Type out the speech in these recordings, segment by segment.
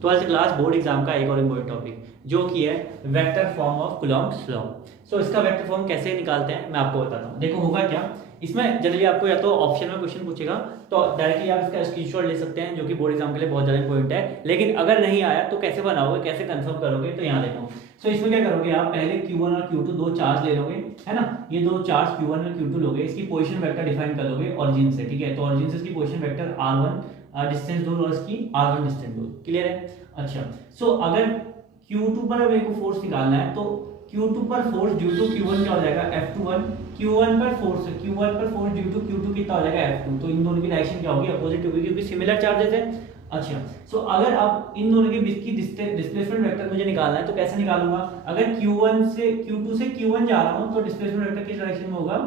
Twelfth class board exam का एक और इम्पोर्टेंट टॉपिक जो कि है vector form of coulombs law. सो इसका वेक्टर फॉर्म कैसे निकालते हैं मैं आपको बताता हूँ। देखो होगा क्या, इसमें जनरली आपको या तो ऑप्शन में क्वेश्चन पूछेगा तो डायरेक्टली आप इसका स्क्रीनशॉट ले सकते हैं, जो कि बोर्ड एग्जाम के लिए बहुत ज़्यादा इंपॉर्टेंट है। लेकिन अगर नहीं आया तो कैसे बनाओगे, कैसे कंफर्म करोगे, तो यहाँ देखो। सो इसमें क्या करोगे, आप पहले Q1 और Q2 दो चार्ज ले लोगे, है ना। ये दो चार्ज Q1 और Q2 लोगे, इसकी पोजीशन वेक्टर डिफाइन कर लोगे ओरिजिन से, ठीक है। तो ओरिजिन से इसकी पोजीशन वेक्टर R1 डिस्टेंस दूर और इसकी R1 डिस्टेंस दूर, क्लियर है। अच्छा, सो अगर Q2 पर मेरे को फोर्स निकालना है तो Q2 पर फोर्स ड्यू टू Q1 क्या हो जाएगा F21, Q1 पर फोर्स ड्यू टू Q2 कितना हो जाएगा F2। तो इन दोनों की डायरेक्शन क्या होगी, अपोजिट होगी, क्योंकि सिमिलर चार्जेस है। अच्छा, सो अगर अब इन दोनों के बीच की डिस्प्लेसमेंट वेक्टर मुझे निकालना है तो कैसे निकालूंगा। अगर Q2 से Q1 जा रहा हूं तो डिस्प्लेसमेंट वेक्टर किस डायरेक्शन में होगा,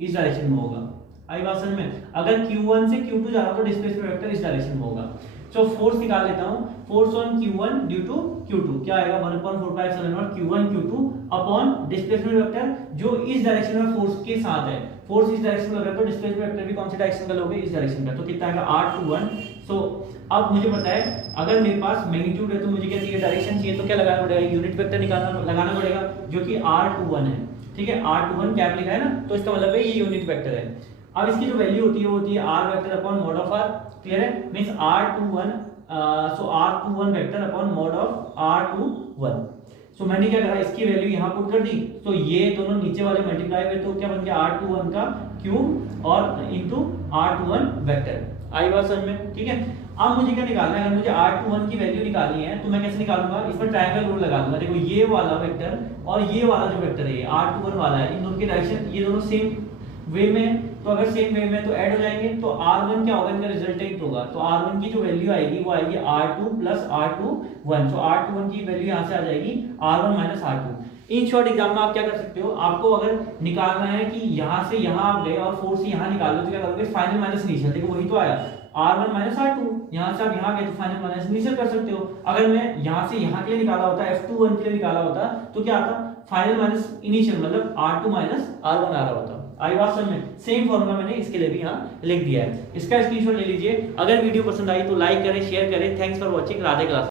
इस डायरेक्शन में होगा। आई बात समझ में। अगर Q1 से Q2 जा रहा हूं तो डिस्प्लेसमेंट वेक्टर इस डायरेक्शन में होगा। सो फोर्स निकाल लेता हूं, force on Q1 due to Q2 क्या आएगा 1/4πε0 Q1 Q2 upon displacement vector जो इस डायरेक्शन में फोर्स के साथ है। फोर्स इस डायरेक्शन में लग रहा है तो डिस्प्लेसमेंट वेक्टर भी कौन सी डायरेक्शन का लोगे, इस डायरेक्शन का। तो कितना आएगा R21। सो अब मुझे पता है अगर मेरे पास मैग्नीट्यूड है तो मुझे क्या चाहिए, डायरेक्शन चाहिए। तो क्या लगाना पड़ेगा, यूनिट वेक्टर लगाना पड़ेगा जो कि R21 है, ठीक है। R21 कैप लिखा है ना, तो इसका मतलब है ये यूनिट वेक्टर है। अब इसकी जो वैल्यू होती है वो होती है R vector upon mod of R, clear है। Means R21 so R21 vector upon mod of R21। So मैंने क्या करा, इसकी वैल्यू यहाँ पुट कर दी, तो ये दोनों नीचे वाले मल्टीप्लाई हुए तो क्या बन गया R21 का क्यूब और इनटू R21 वेक्टर। आई बात समझ में, ठीक है। अब मुझे क्या निकालना है, अगर मुझे R21 की वैल्यू निकालनी है तो मैं कैसे निकालूंगा, इसमें ट्रायंगल रूल लगा दूंगा। देखो ये वाला वेक्टर और ये वाला जो वेक्टर है R21 वाला है, इन दोनों की डायरेक्शन ये दोनों सेम वे में, तो अगर सेम वे में तो ऐड हो जाएंगे। तो R1 क्या होगा, इनका रिजल्टेंट होगा। तो R1 की जो वैल्यू आएगी वो आएगी R2 प्लस R21। तो R21 की वैल्यू यहाँ से आ जाएगी R1 minus R2। In short exam में आप क्या कर सकते हो, आपको अगर निकालना है कि यहाँ से यहाँ आप गए और फोर्स यहाँ निकाल लो तो क्या करोगे, फाइनल माइनस इनिशियल। देखो वही तो आया R1 माइनस R2, यहाँ से आप यहाँ गए तो फाइनल माइनस इनिशियल कर सकते हो। अगर मैं यहाँ से यहाँ के लिए निकाला होता, F21 के लिए निकाला होता तो क्या आता, फाइनल माइनस इनिशियल, मतलब R2 माइनस R1 आ रहा होता। आई बात समझ में। सेम फॉर्मूला मैंने इसके लिए भी यहाँ लिख दिया है, इसका स्क्रीनशॉट ले लीजिए। अगर वीडियो पसंद आई तो लाइक करें, शेयर करें। Thanks for watching. Radhe class.